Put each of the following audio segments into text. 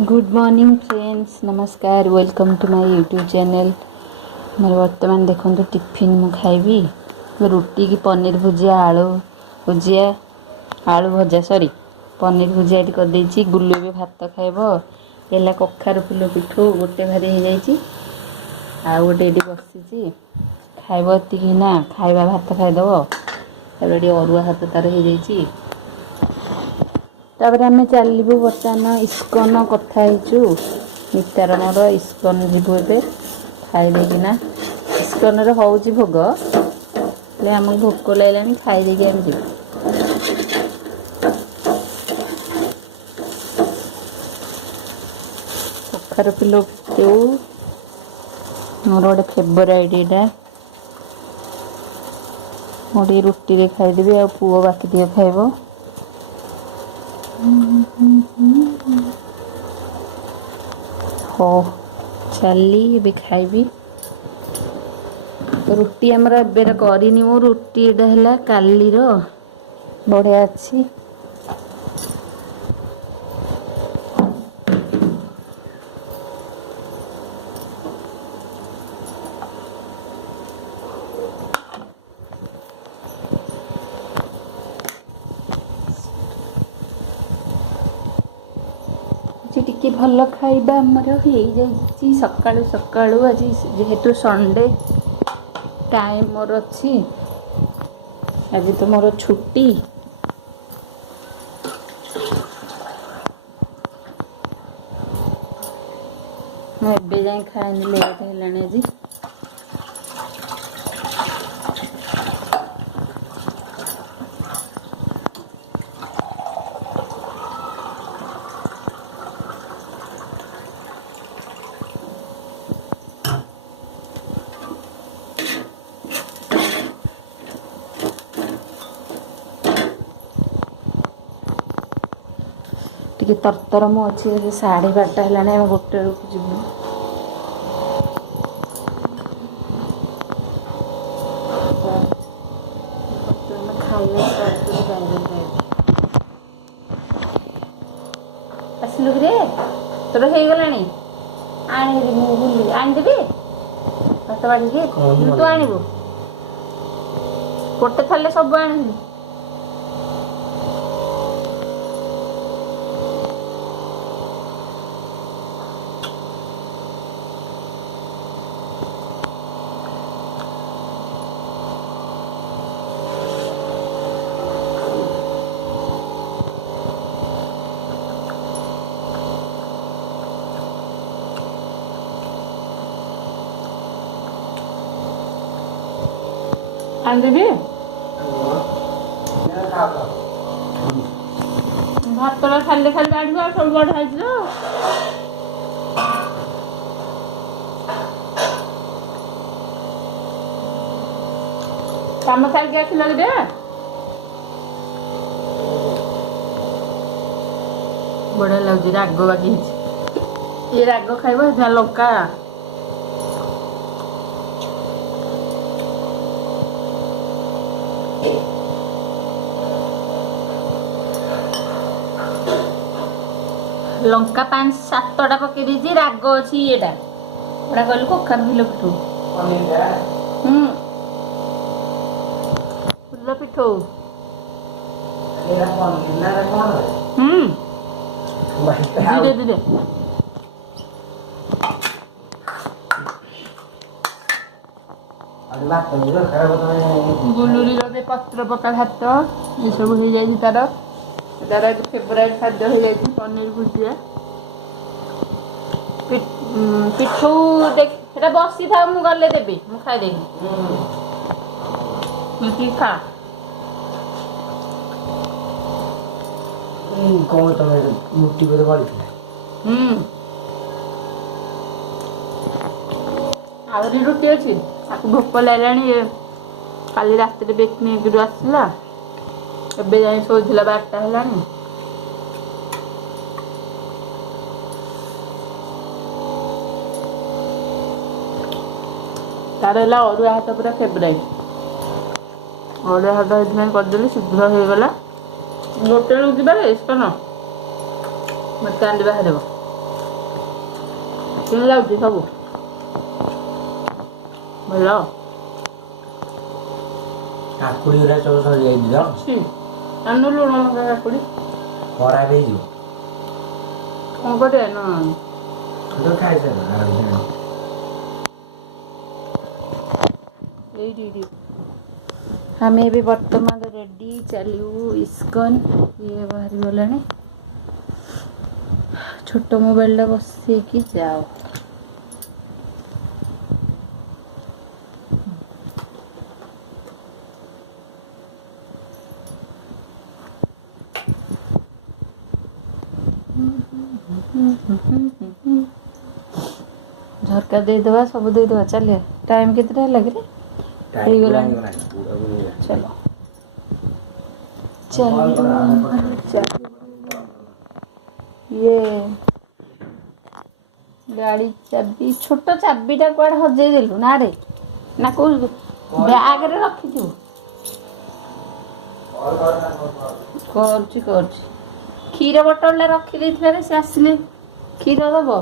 Good morning friends, नमस्कार। Welcome to my YouTube channel. मेरे वर्तमान देखो टिफिन मु खाइबी रुटी की पनीर भुजिया भुजिया आलू भजा सॉरी पनीर भुजिया ये कर देछि। गुल्लू भी भात खाइबो। एला कखारु फुल पिठू गोटे भारी हो जाइछि आ गोटे एडी बसिछि खाइबो एतिकी ना खाइबा भात खाइदबो। एडी अरुआ भात तार हो जाइछि। तापर आम चलू बर्तमान इस्कन कथा मितार मोर इस्कन जीवु ए खाईदेकिना इस्कन हूँ भोग आम भोक लगे खाईदे आम जीव। कखार फुल पिटू मोर गोटे फेवराइट यहाँ मोटे रुटी रे खाईदेवी आ पुओ बाकी टे खाइब। हो चली ए खाइबी रुटी आमर एबेर करनी मो रुटी है कालीर बढ़िया अच्छी। टिके भल खाइबा आमर हो जाइए सकाळु सकाळु। आज जेहेतु संडे टाइम मोर अच्छी आज तो मोर छुट्टी मुझे जाए खाएनी लेट है आज। टिके तरतर मु अच्छी 12:30 है गोटे बेलू जीव। आसलु रे तोर हो गला बुली आनीदेवी भात बाड़ी तू आणबू गोटे थले सब आनी। आनदेवी भात खाली खाली आड़ू आ सब बड़ा काम सारिक आस लगे बढ़िया लगे। राग बाकी ये राग खाइब लंका लंका 5-7टा पकई दी राग अच्छी एटा कहलु कखार फुल पिठू फुल पिठू धीरे धीरे गुलुरी पत्र पका भात ये सब हो जाए तार तार फेवराइट खाद्य हो जाए पनीर भुजिया पिठू देख बसी था मु गले देवी मु खाई खा कौन तमे मुट्ठी पे बाड़ी आउरी रुटी अच्छी आपको भोक लगे काली रात पिकनिक आसला एबे जाए शोला 12टा है तार है अरुआ हाथ पूरा फेवराइट अरुआ हाथ ये करदेली शीघ्र हो गला गोटे बेलू जाए इसका न मत बाहर କେମିତି ଲାଗୁଛି ସବୁ ଭଲ କାକୁଡ଼ି ଗୁରା ସବୁ ସରିଯାଇଛି ତ ଅଛି ଆନୁ ଲୁଣ ଲଙ୍କା କାକୁଡ଼ି ଖରାପ ହେଇଯିବ। କ'ଣ କରିବା ନା ତ ଖାଇସାରିଲା ଏଇଠି ଆମେ ଏବେ ବର୍ତ୍ତମାନ ରେଡ଼ି ଚାଲିବୁ ଇସ୍କନ ଇଏ ବାହାରି ଗଲାଣି ଛୋଟ ମୋବାଇଲଟା ବସେଇକି ଯାଅ ଝରକା ଦେଇଦେବା ସବୁ ଦେଇଦେବା ଚାଲିବା ଟାଇମ୍ କେତେଟା ହେଲା କି ରେ ହେଇଗଲାଣି ଚलो ये गाड़ी चाबी छोट चाबीटा कुआडे हजेई देलु ना रे ना को बैग रे रखी थु करछि क्षीर बोतल ले रखी देथिले रे से आसले क्षीर दबो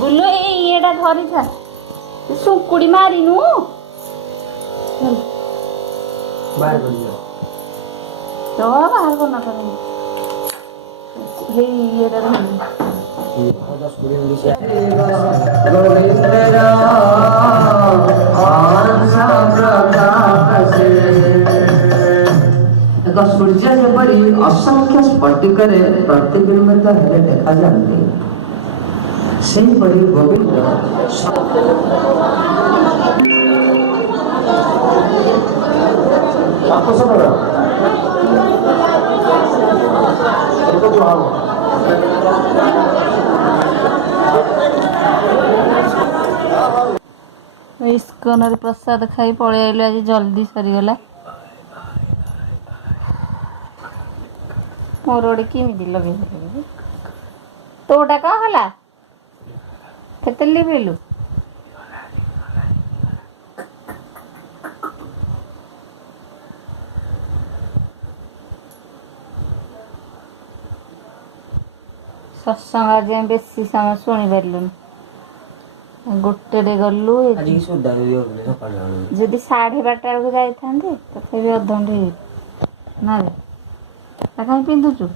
बुलो एटा धरी था सुकुड़ी मारिनु बाहर कर दियो तो बाहर करना करे हे एटा धरी 10 20 मिनिट ଏକ ସୂର୍ଯ୍ୟ ଯେପରି ଅସଂଖ୍ୟ ସ୍ଫଟିକରେ ପ୍ରତିବିମ୍ବିତ ହେଲେ ଦେଖାଯାଆନ୍ତି ସେହିପରି ଗୋବିନ୍ଦ इस्कन प्रसाद खाई पलि आइलु आज जल्दी सरीगला मोर गोटे केमी लगे तोटा कह है केते लिभिलु सत्संग आज बेसी समय शुणी पार्लुनि गोटे गलु जदि 12:30 बेलू जाई तथापि अधघंटे ना रे कहीं पिंधुचु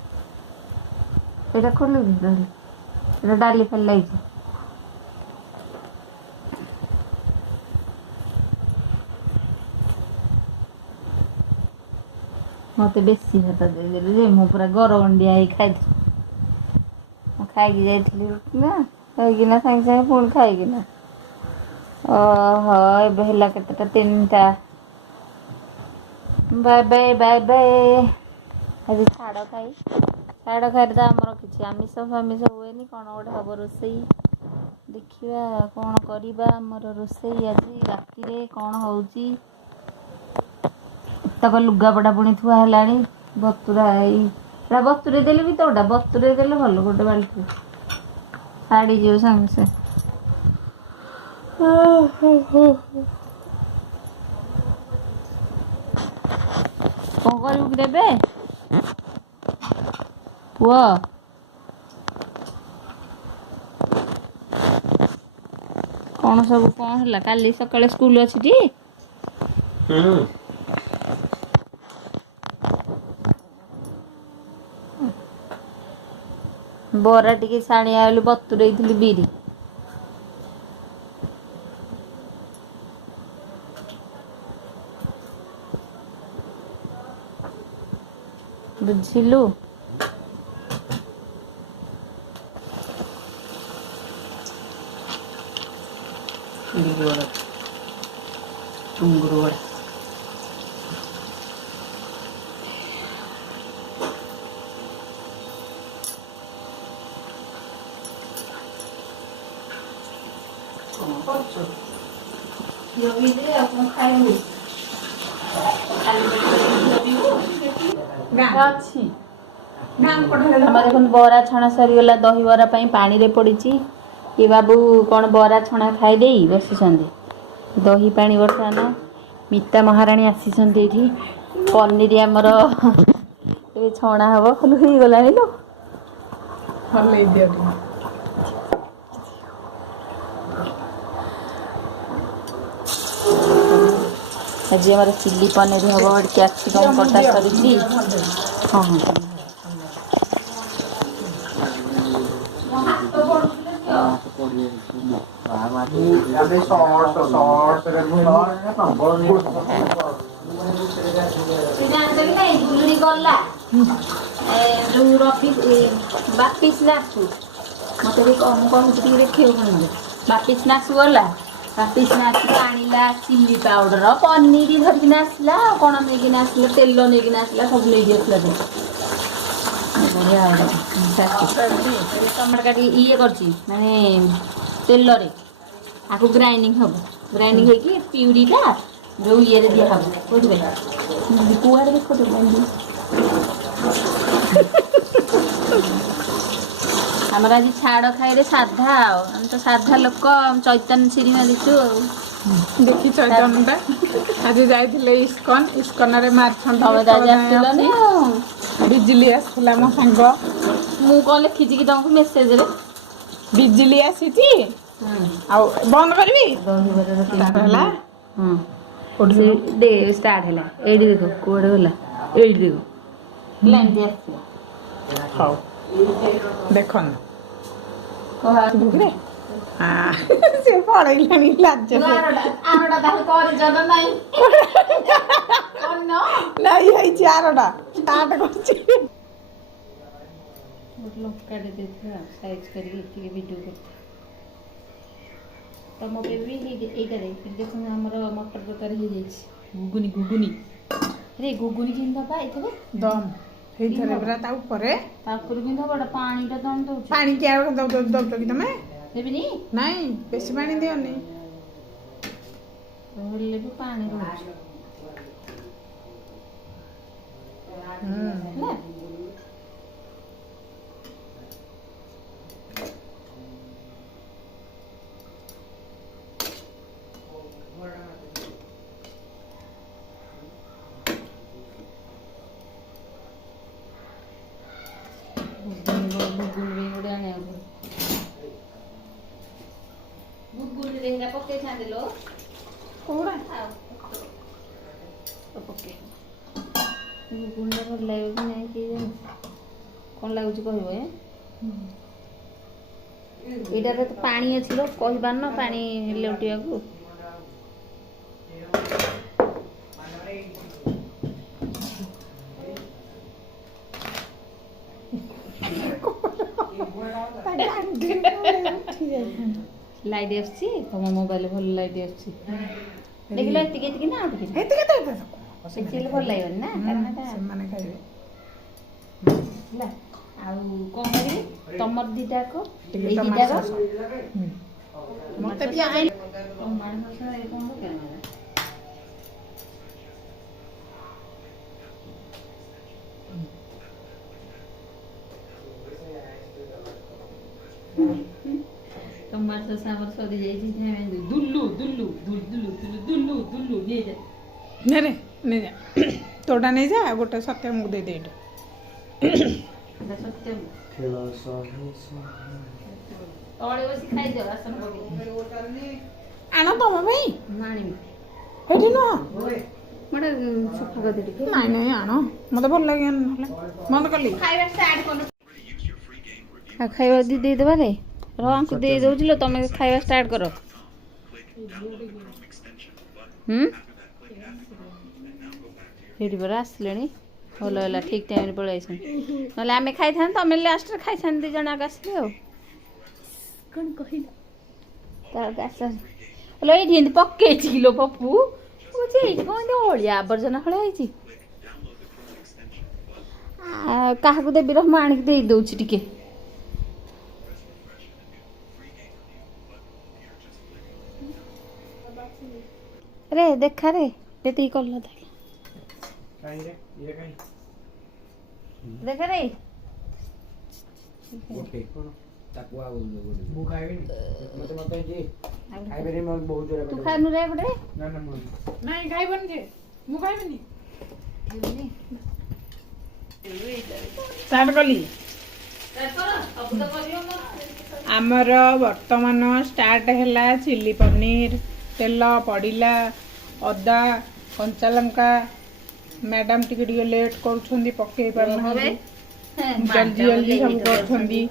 ये खोलु कि डाली फेल लगी मत बेसी भात दे मु पूरा गरम अंडिया खाई जाइली रुटी ना खाईकिना सागे सागे पुणी खाईकिना ओहो एबे केतेटा 3टा बाय बाय बाय बाय आज छाड़ खाई तो आमर किसी आमिष फामिष हुए कौन गोटे हम रोसई देखा कौन करवा आमर रोसई आज राति कौन होची तक लुगापटा पुणी थुआ है बतुरा बतुरे देले भी तोटा बतुरे देले भल गोटे बाल्टी छाड़ी जीव सागे से कौन करू कि देबे पुआ कौन सब कौन है काली सकाଳେ स्कूल अच्छी टी बरा टिके छाणिया बोली बतुरेइथिली बिरी बुझिलु देखो बरा छणा सरीगला दही बरा पानी रे पड़ी ये बाबू कौन बरा छणा खाई दे बस दही पानी बर्तमान ମିତା ମହାରାଣୀ ଆସିଛନ୍ତି ଏଇଠି ପନିର ଆମର ଏବେ ଛଣା ହବ ଖାଲି ହେଇଗଲାଣି ଲୋ ହଲେଇ ଦିଅ ଟିକେ। ଆଜି ଆମର ଚିଲି ପନିର ହବ କ୍ୟାପ୍ସିକମ୍ କଟା ସରିଛି ହଁ ହଁ ଗଲା ଯୋଉ ରବି ବାପି ସ୍ନାକ୍ସ ମତେ ବି ମୁଁ କହୁଛି ଟିକେ ଦେଖିବାକୁ ବାପି ସ୍ନାକ୍ସ ଗଲା ବାପି ସ୍ନାକ୍ସ ଆଣିଲା ଚିଲି ପାଉଡର ପନିର ଧରିକିନା ଆସିଲା ଆଉ କ'ଣ ନେଇକିନା ଆସିଲା ତେଲ ନେଇକିନା ଆସିଲା ସବୁ ନେଇକି ଆସିଲା ବଢ଼ିଆ ଟମାଟୋ କାଟି ଇଏ କରିଛି ମାନେ ତେଲରେ ଆକୁ ଗ୍ରାଇଣ୍ଡିଙ୍ଗ ହବ ଗ୍ରାଇଣ୍ଡିଙ୍ଗ ହେଇକି ପିଉରିଟା ଯୋଉ ଇଏରେ ଦିଆହବ ବୁଝିଲେ କୁଆଡ଼େ ଦେଖ ଆମର ଆଜି ଛାଡ଼ ଖାଇରେ ସାଧା ଆଉ ଆମେ ତ ସାଧା ଲୋକ ଚୈତନ୍ୟ ସିନେମା ଦେଖିଛୁ ଆଉ ଦେଖି ଚୈତନ୍ୟଟା ଆଜି ଯାଇଥିଲେ ଇସ୍କନରେ ତମେ ତ ଆଜି ଆସିଲନି ଆଉ ବିଜିଲି ଆସିଥିଲା ମୋ ସାଙ୍ଗ ମୁଁ କ'ଣ ଲେଖିଛି କି ତମକୁ ମେସେଜରେ ବିଜିଲି ଆସିଛି ଆଉ ବନ୍ଦ କରିବି ଷ୍ଟାର୍ଟ ହେଲା ହଁ କୋଉଠି ସେ ଡେ ଷ୍ଟାର୍ଟ ହେଲା ଏଇଠି ଦେଖ କୁଆଡ଼େ ଗଲା ଏଇଠି ଦେଖ ହେଲା ଏମିତି ଆସିଥିଲା ହଉ ଦେଖନ୍ତୁ କହ ସେ ପଳେଇଲାଣି ଲାଜ ନାଇଁ ହେଇଛି ଆରଟା ଷ୍ଟାର୍ଟ କରୁଛି ଗୋଟେ ଲଙ୍କାଟେ ଦେଇଥିଲା ସାଇଜ୍ କରିକି ଟିକେ ଭିଡ଼ିଓ କରିଥିଲା ତମ ବେବି ଏଇଟାରେ ଦେଖୁନ ଆମର ମଟର ତରକାରୀ ହେଇଯାଇଛି ଘୁଗୁନି ରେ ଘୁଗୁନି କେମିତି ଦବା ଏଇଥିରେ ଦମ ହେଇଥିରେ ପୁରା ତା ଉପରେ ତାପରେ କେମିତି ହବ ଏଇଟା ପାଣିଟା ଦମ ଦଉଛି ପାଣି କିଏ ଦଉଛ କି ତମେ ଦେବିନି ନାଇଁ ବେଶୀ ପାଣି ଦିଅନି ହେଲେ ବି ପାଣି ରହୁଛି ହେଲା ପକେଇଥାନ୍ତି ଲୋ କୋଉଟା ପକେଇ ଗୁଣ୍ଡ ଭଲ ଲାଗିବ କି ନାହିଁ କିଏ ଜାଣେ କ'ଣ ଲାଗୁଛି କହିବ ଏଇଟାରେ ତ ପାଣି ଅଛି ଲୋ କହିପାରୁନ ପାଣି ଲେଉଟିବାକୁ ଲାଇଟ୍ ଆସୁଛି ତମ ମୋବାଇଲ ଭଲ ଲାଇଟ୍ ଆସୁଛି ଦେଖିଲ ଏତିକି ଏତିକି ନା ଆଉ ଟିକେ ଦେଖିଲେ ଭଲ ଲାଗିବନି ନା କାରଣ ସେମାନେ ଖାଇବେ ହେଲା ଆଉ କ'ଣ କରିବି ତମର ଦିଟାକ ଟିକେ ଏଇ ଟମାଟୋ ଦିଟାକ ସସ୍ ମତେ ବି ଆଇ ଟମାଟୋ ସସ୍ ଏ କ'ଣ ଦରକାର ଟମାଟୋ ସସ୍ ଆମର ସରିଯାଇଛି ଦୁଲୁ ଦୁଲୁ ଦୁଲୁ ଦୁଲୁ ଦୁଲୁ ଦୁଲୁ ନେଇଯା ନେ ନେଇଯା ତୋଟା ନେଇଯା ଆଉ ଗୋଟେ ସତ୍ୟ ମୁଁ ଦେଇଦେ ଏଇଟା ସତ୍ୟ ଖେଳ ସହେ ତଳେ ବସି ଖାଇଦିଅ ବାସନ ପକେଇ ଆଣ ତମ ପାଇଁ ମୁଁ ଆଣିବି ଏଇଠି ନୁହଁ ଗୋଟେ ସଫା କରିଦେ ଟିକେ ନାଇଁ ନାଇଁ ଆଣ ମତେ ଭଲ ଲାଗିବନି ନହେଲେ ମନ କଲି ଖାଇବା ଷ୍ଟାର୍ଟ କର ଆଉ ଖାଇବା ଦେଇଦେବା ରେ ରଙ୍କୁ ଦେଇ ଦେଉଛି ଲୋ ତମେ ଖାଇବା ଷ୍ଟାର୍ଟ କର ସେଇଠି ପରା ଆସିଲେଣି ଭଲ ହେଲା ଠିକ୍ ଟାଇମ୍ରେ ପଳେଇ ଆସିଛନ୍ତି ନହେଲେ ଆମେ ଖାଇଥାନ୍ତୁ ତମେ ଲାଷ୍ଟରେ ଖାଇଥାନ୍ତି ଦୁଇ ଜଣ ଆଗ ଆସିଲେ ଆଉ କ'ଣ କହିଲ ତାର ଆସ ହେଲୋ ଏଇଠି ଏମିତି ପକେଇଛି କିଲୋ ପପୁ କହୁଛି ଏଇଠି କ'ଣ ଏମିତି ଅଳିଆ ଆବର୍ଜନା ଭଳିଆ ହେଇଛି କାହାକୁ ଦେବି ରହ ମୁଁ ଆଣିକି ଦେଇ ଦେଉଛି ଟିକେ ରେ ଦେଖା ରେ ଏତିକି କଲା ଦେଖା ରେ ତାକୁ ଆଉ ମୁଁ ଖାଇବିନି ମତେ ମତେ ହେଇଛି ଖାଇବେନି ମୁଁ ବହୁତ ଜୋରେ ତୁ ଖାଇନୁ ରେ ଗୋଟେ ନା ନା ମୁଁ ନାଇଁ ଖାଇବନି ଯେ ମୁଁ ଖାଇବିନି ଷ୍ଟାର୍ଟ କଲି ଆମର ବର୍ତ୍ତମାନ ଷ୍ଟାର୍ଟ ହେଲା ଚିଲି ପନିର ତେଲ ପଡ଼ିଲା ଅଦା କଞ୍ଚା ଲଙ୍କା ମ୍ୟାଡ଼ାମ ଟିକେ ଟିକେ ଲେଟ୍ କରୁଛନ୍ତି ପକେଇ ପାରୁନାହାନ୍ତି ଜଲ୍ଦି ଜଲ୍ଦି ସବୁ କରୁଛନ୍ତି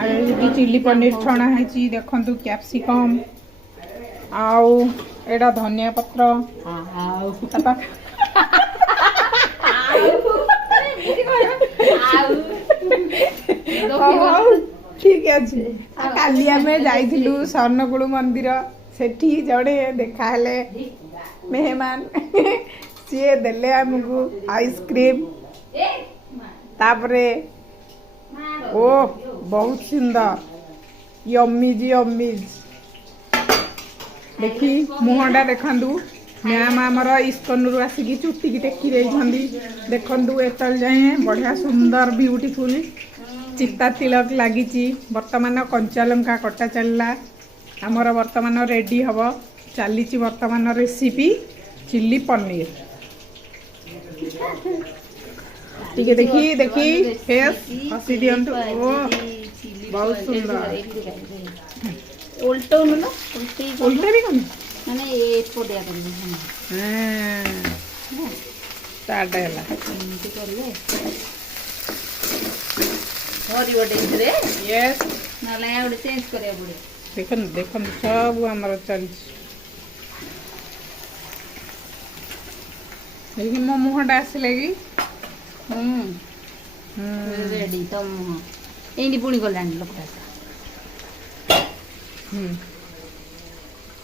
ଆଉ ଏଠି ଚିଲି ପନିର ଛଣା ହେଇଛି ଦେଖନ୍ତୁ କ୍ୟାପ୍ସିକମ୍ ଆଉ ଏଇଟା ଧନିଆ ପତ୍ର ଆଉ ତା ପାଖେ ହଉ ଠିକ ଅଛି କାଲି ଆମେ ଯାଇଥିଲୁ ସ୍ୱର୍ଣ୍ଣକୁଳ ମନ୍ଦିର ସେଠି ଜଣେ ଦେଖାହେଲେ ମେହମାନ ସିଏ ଦେଲେ ଆମକୁ ଆଇସ୍କ୍ରିମ୍ ତାପରେ ଓ ବହୁତ ସୁନ୍ଦର ୟମିଜ ୟମିଜ ଦେଖି ମୁହଁଟା ଦେଖନ୍ତୁ ମ୍ୟାମ୍ ଆମର ଇସ୍କନରୁ ଆସିକି ଚୁଟିକି ଟେକି ଦେଇଛନ୍ତି ଦେଖନ୍ତୁ ଏତେବେଳେ ଯାଏଁ ବଢ଼ିଆ ସୁନ୍ଦର ବିୟୁଟିଫୁଲ୍ ଚିତା ତିଳକ ଲାଗିଛି ବର୍ତ୍ତମାନ କଞ୍ଚା ଲଙ୍କା କଟା ଚାଲିଲା ଆମର ବର୍ତ୍ତମାନ ରେଡ଼ି ହେବ ଚାଲିଛି ବର୍ତ୍ତମାନ ରେସିପି ଚିଲି ପନିର ଟିକେ ଦେଖି ଦେଖି ଫେସ୍ ହସି ଦିଅନ୍ତୁ ଓ ବହୁତ ସୁନ୍ଦର ଓଲଟଉନୁ ନା ଓଲଟେବି କଣ ମାନେ ଏପଟିଆ କରିବି ଷ୍ଟାର୍ଟ ହେଲା ଏମିତି କଲେ ଧରିବ ଏଥିରେ ୟେସ୍ ନହେଲେ ଆଉ ଗୋଟେ ଚେଞ୍ଜ କରିବାକୁ ପଡ଼ିବ ଦେଖନ୍ତୁ ଦେଖନ୍ତୁ ସବୁ ଆମର ଚାଲିଛି ଦେଖି ମୋ ମୁହଁଟା ଆସିଲା କି ରେଡି ତ ମୁହଁ ଏମିତି ପୁଣି ଗଲାଣି ଲୋକଟା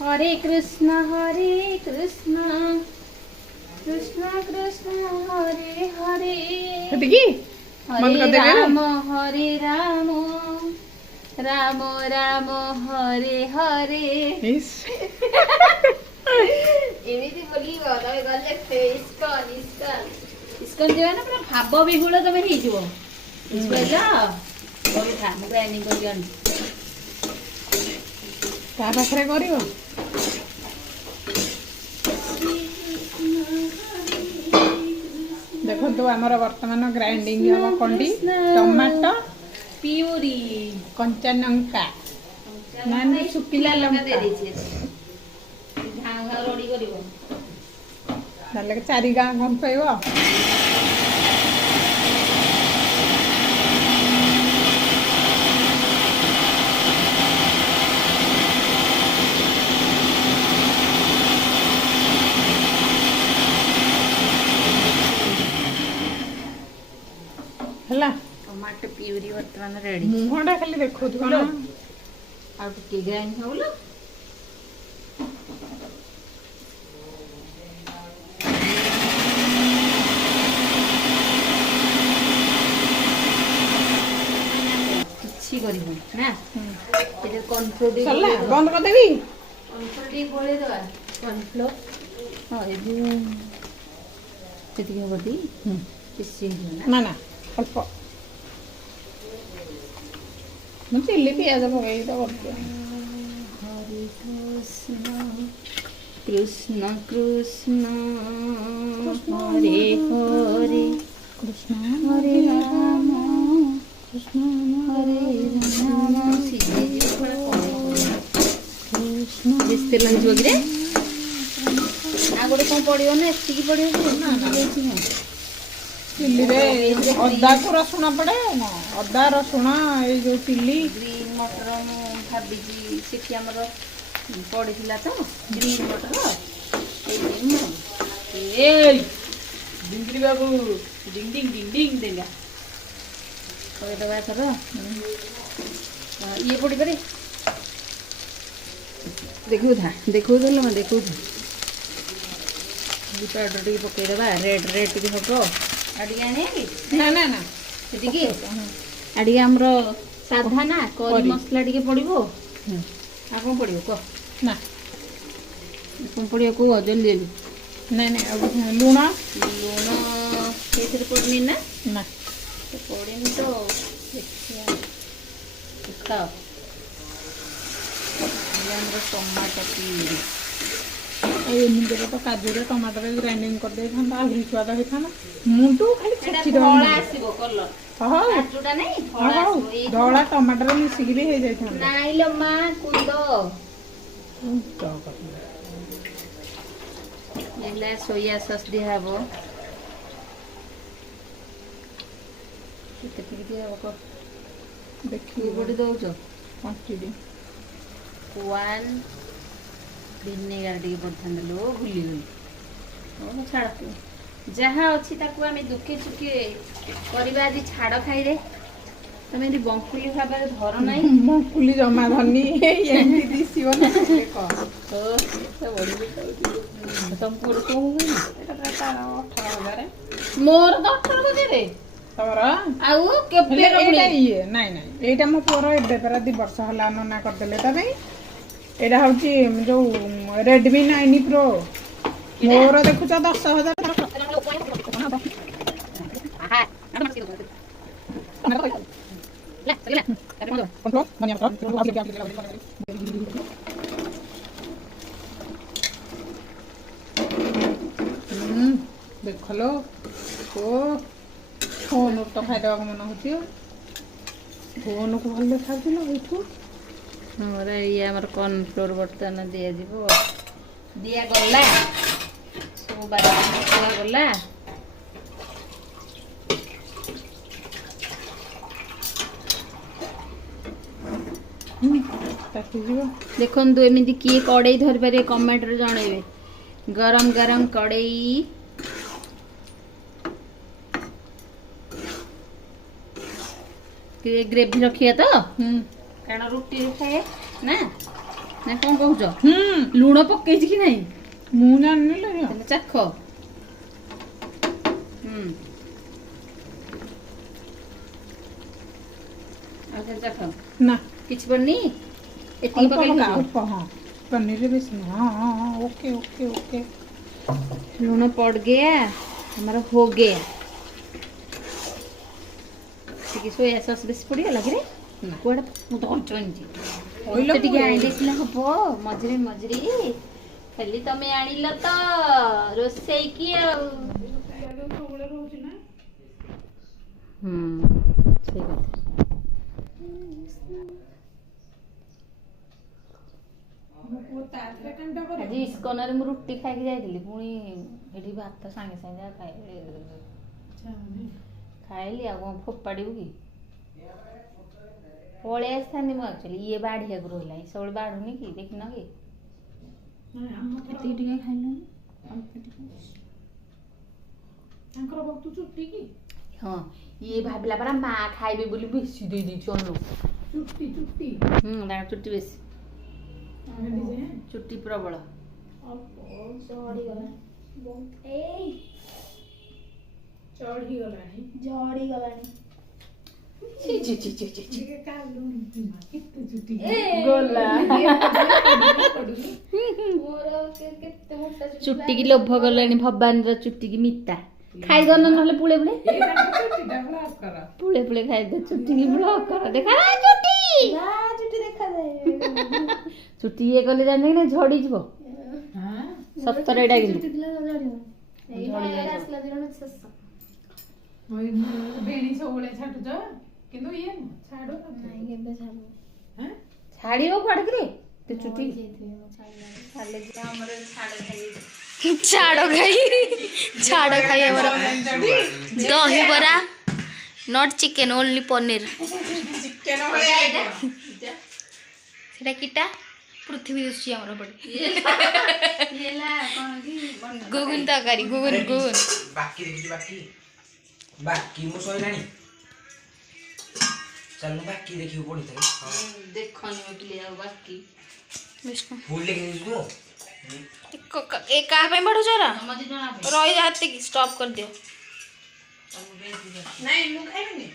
ହରେ କୃଷ୍ଣ କୃଷ୍ଣ କୃଷ୍ଣ ହରେ ହରେ ସେତିକି ବନ୍ଦ ହରେ କରିଦେବି ରାମ ହରେ ରାମ ରାମ ରାମ ହରେ ହରେ ଇସ୍ ଏମିତି ବୋଲିବ ତମେ ଗଲେ ଇସ୍କନ ଇସ୍କନ ଇସ୍କନ ଯିବା ନା ପୁରା ଭାବ ବିହୁଳ ତମେ ହେଇଯିବ ବୁଝିପାରିଲ ମୁଁ ଗ୍ରାଇଣ୍ଡିଙ୍ଗ କରିକି ଆଣୁଛି ତା ପାଖରେ କରିବ ଦେଖନ୍ତୁ ଆମର ବର୍ତ୍ତମାନ ଗ୍ରାଇଣ୍ଡିଙ୍ଗ ହବ କଣ୍ଡି ଟମାଟୋ ପିଉରି କଞ୍ଚା ଲଙ୍କା ମାନେ ଶୁଖିଲା ଲଙ୍କା ଘାଁ ରଡ଼ି କରିବ ତାହେଲେ 4 ଗାଁ କମ୍ପେଇବ ହେଲା ଟମାଟୋ ପିଉରି ବର୍ତ୍ତମାନ ରେଡି ମୁହଁଟା ଖାଲି ଦେଖୁଛୁ କଣ ଆଉ ଟିକେ ଗ୍ରାଇଣ୍ଡ ହଉଲ କିଛି କରିବୁ ନା ଏଟା କର୍ଣ୍ଣଫ୍ଲୋର ସରିଲା ବନ୍ଦ କରିଦେବି କର୍ଣ୍ଣଫ୍ଲୋର ଟିକେ ଗୋଳେଇଦେବା କର୍ଣ୍ଣଫ୍ଲୋର ହଁ ଏ ଯୋଉ ସେତିକି ହବ ଟି ବେଶୀ ହେଇଯିବ ନା ନା ନା ଅଳ୍ପ ମୁଁ ଚିଲି ପିଆଜ ପକେଇକି ତ କରୁଛି ହରେ କୃଷ୍ଣ କୃଷ୍ଣ ହରେ ହରେ କୃଷ୍ଣ ହରେ ରାମ ହରେ ରାମ ବେଶୀ ତେଲ ହେଇଯିବ କିରେ ଆଉ ଗୋଟେ କ'ଣ ପଡ଼ିବ ନା ଏତିକି ପଡ଼ିବ ଚିଲିରେ ଅଦାକୁ ରସୁଣ ପଡ଼େ ନା ଅଦା ରସୁଣ ଏଇ ଯୋଉ ଚିଲି ଗ୍ରୀନ୍ ମଟର ମୁଁ ଭାବିଛି ସେଠି ଆମର ପଡ଼ିଥିଲା ତ ଗ୍ରୀନ୍ ମଟର ଡିଙ୍ଗିରି ବାବୁ ଡିଙ୍ଗ ଡିଙ୍ଗ ଡିଙ୍ଗ ଡିଙ୍ଗ ଦେଲା କହିଦେବା ଏଥର ଇଏ ପଡ଼ିପାରେ ଦେଖଉଥିଲା ମୁଁ ଦେଖଉଥିଲି ବିଟ ଟିକେ ପକେଇଦେବା ରେଡ୍ ଟିକେ ହବ ଆଉ ଟିକେ ଆଣିବା ନା ନା ନା ସେତିକି ଆଉ ଟିକେ ଆମର ସାଧା ନା କରି ମସଲା ଟିକେ ପଡ଼ିବ ଆଉ କ'ଣ ପଡ଼ିବ କହ ନା କ'ଣ ପଡ଼ିବ କୁହ ଜଲ୍ଦି ଜଲ୍ଦି ନାଇଁ ନାଇଁ ଆଉ ଲୁଣ ଲୁଣ ସେଇଥିରେ ପଡ଼ିନି ନା ନା ପଡ଼ିନି ତ ଦେଖିବା ଖାଅ। ଆମର ଟମାଟୋ ପିଉରି। ଏମିତିରେ ତ କାଜୁରେ ଟମାଟୋରେ ଗ୍ରାଇଣ୍ଡିଙ୍ଗ କରିଦେଇଥାନ୍ତା ଆହୁରି ସ୍ୱାଦ ହେଇଥାନ୍ତା। ମୁଁ ତ ଖାଲି ଏଇଟା ଛେଚି ଧଳା ଦେବି। ଆସିବ କଲର। ହଉ କାଜୁଟା ନାଇଁ ଧଳା ହଉ ଆସିବ। ଏଇ ଧଳା ଟମାଟୋରେ ମିଶିକି ବି ହେଇଯାଇଥାନ୍ତା। ନାଇଁ ଲୋ ମା କୁନ୍ଦ। ଏଇଲା ସୋୟା ସସ୍ ଦିଆହବ। କେତିକି ଦିଆହବ କହ? ଦେଖିବି କୋଉଠି ଦଉଛ? କ୍ୱାଣ୍ଟିଟି 1 ଭିନେଗାର ଟିକେ ପଡ଼ିଥାନ୍ତା ଲୋ, ଭୁଲିଗଲି। ହଉ ଛାଡ଼, ଯାହା ଅଛି ତାକୁ ଆମେ ଦୁଃଖେ ସୁଖେ କରିବା। ଆଜି ଛାଡ଼ ଖାଇରେ ତମେ ଏମିତି ବଙ୍କୁଲି ଭାବରେ ଧର ନାହିଁ। ବଙ୍କୁଲି ଜମା ଧନି ଏମିତି ଦିଶିବ ନା ଟିକେ କହ। ମୋର ତ 18 ଦେବେ ତମର ଆଉ କେବେ ଏଇଟା ଇଏ ନାଇଁ ନାଇଁ, ଏଇଟା ମୋ ପୁଅର ଏବେ ପରା 2 ବର୍ଷ ହେଲା ନନା କରିଦେଲେ ତା ପାଇଁ। ଏଇଟା ହଉଛି ଯୋଉ Redmi 9 Pro। ମୋର ଦେଖୁଛ 10,000। ଦେଖଲ ଓ ଫୋନ ତ ଖାଇଦେବାକୁ ମନ ହଉଛି। ଫୋନକୁ ଭଲ ଦେଖାଉଥିଲ ଏଇଠୁ। ଆମର ଇଏ ଆମର କର୍ଣ୍ଣଫ୍ଲୋର ବର୍ତ୍ତମାନ ଦିଆଯିବ। ଦିଆଗଲା ସବୁ ବାଦାମ ଗଲା। ଦେଖନ୍ତୁ ଏମିତି କିଏ କଡ଼େଇ ଧରିପାରିବେ କମେଣ୍ଟରେ ଜଣେଇବେ। ଗରମ ଗରମ କଡ଼େଇ। ଗ୍ରେଭି ରଖିବା ତ କାରଣ ରୁଟିରେ ଖାଇବା ନା ନା କ'ଣ କହୁଛ? ଲୁଣ ପକେଇଛି କି ନାହିଁ ମୁଁ ଜାଣିନି ଲୋ। ତାହେଲେ ଚାଖ। ଆଉ ଥରେ ଚାଖ। ନା କିଛି ପଡ଼ିନି, ଏତିକି ପକେଇକି ଅଳ୍ପ। ହଁ ପନିର ବେଶୀ ନୁହଁ। ହଁ ହଁ ହଁ, ଓକେ ଓକେ ଓକେ। लूण पड़ गया, हमारा हो गया। ଟିକେ ସୋୟା ସସ୍ ବେଶୀ ପଡ଼ିଗଲା କିରେ? କୁଆଡ଼େ ମୁଁ ତ ଅଞ୍ଚନ୍ତି କହିଲ ଟିକେ ଆଣିଦେଇଥିଲେ ହବ ମଝିରେ ମଝିରେ। ଖାଲି ତମେ ଆଣିଲ ତ ରୋଷେଇ କି ଆଉ। ସେଇ କଥା। ଆଜି ଇସ୍କନରେ ମୁଁ ରୁଟି ଖାଇକି ଯାଇଥିଲି, ପୁଣି ଏଠି ଭାତ ସାଙ୍ଗେ ସାଙ୍ଗେ ଖାଇଲି। ଆଉ କ'ଣ ଫୋପାଡ଼ିବୁ କି? ପଳେଇ ଆସିଥାନ୍ତି ମୁଁ ଆକ୍ଚୁଆଲି। ଇଏ ବାଢ଼ିବାକୁ ରହିଲା, ସବୁବେଳେ ବାଢ଼ୁନି କି, ଦେଖିନ କି? ଏତିକି ଟିକେ ଖାଇଲନି। ତାଙ୍କର ବହୁତ ଚୁଟି କି? ହଁ, ଇଏ ଭାବିଲା ପରା ମା ଖାଇବେ ବୋଲି ବେଶୀ ଦେଇ ଦେଇଛୁ ଅନୁ। ଚୁଟି ତାଙ୍କ ଚୁଟି ବେଶୀ, ଚୁଟି ପ୍ରବଳ। ଝଡ଼ିଗଲାଣି। ଚୁଟିକି ଲୋଭ କଲେଣି ଭବାନୀର ଚୁଟିକି ମିତା ଖାଇଦନ, ନହେଲେ ପୁଳେ ପୁଳେ ପୁଳେ ପୁଳେ ଖାଇଦେ। ଚୁଟିକି ବ୍ଲକ୍ କର। ଦେଖା ଚୁଟି ଇଏ କଲେ ଜାଣି ନା ଝଡ଼ିଯିବ। ସତରେ ଏଇଟା କିନ୍ତୁ ବେଣୀ ସବୁବେଳେ ଛାଟୁଛ କିନ୍ତୁ ଇଏ ଛାଡ଼ିବ କୁଆଡ଼େ କିରେ ତୁ ଚୁଟି? ଛାଡ଼ ଖାଇ ଆମର ଦହିବରା, ନଟ୍ ଚିକେନ, ଓନ୍ଲି ପନିର। ସେଟା କିଟା ପୃଥିବୀ ଦିଶୁଛି ଆମର ପଟେ। ଗୁଗୁନ ତରକାରୀ, ଗୁଗୁନ ବାକି ଦେଖିଛୁ? ବାକି ମୁଁ ସଇଲାଣି। ଚାଲୁ ବାକି ଦେଖିବୁ ପଡ଼ିଥାଏ। ଦେଖନି ପିଲେ ଆଉ ବାକି ଫୁଲ ଦେଖିଛୁ? ଏ କାହା ପାଇଁ ପଢୁଛ? ତମ ଦି ଜଣ ରହିଯା, ହେତିକି ଷ୍ଟପ୍ କରିଦିଅ। ନାଇଁ ମୁଁ ଖାଇବିନି।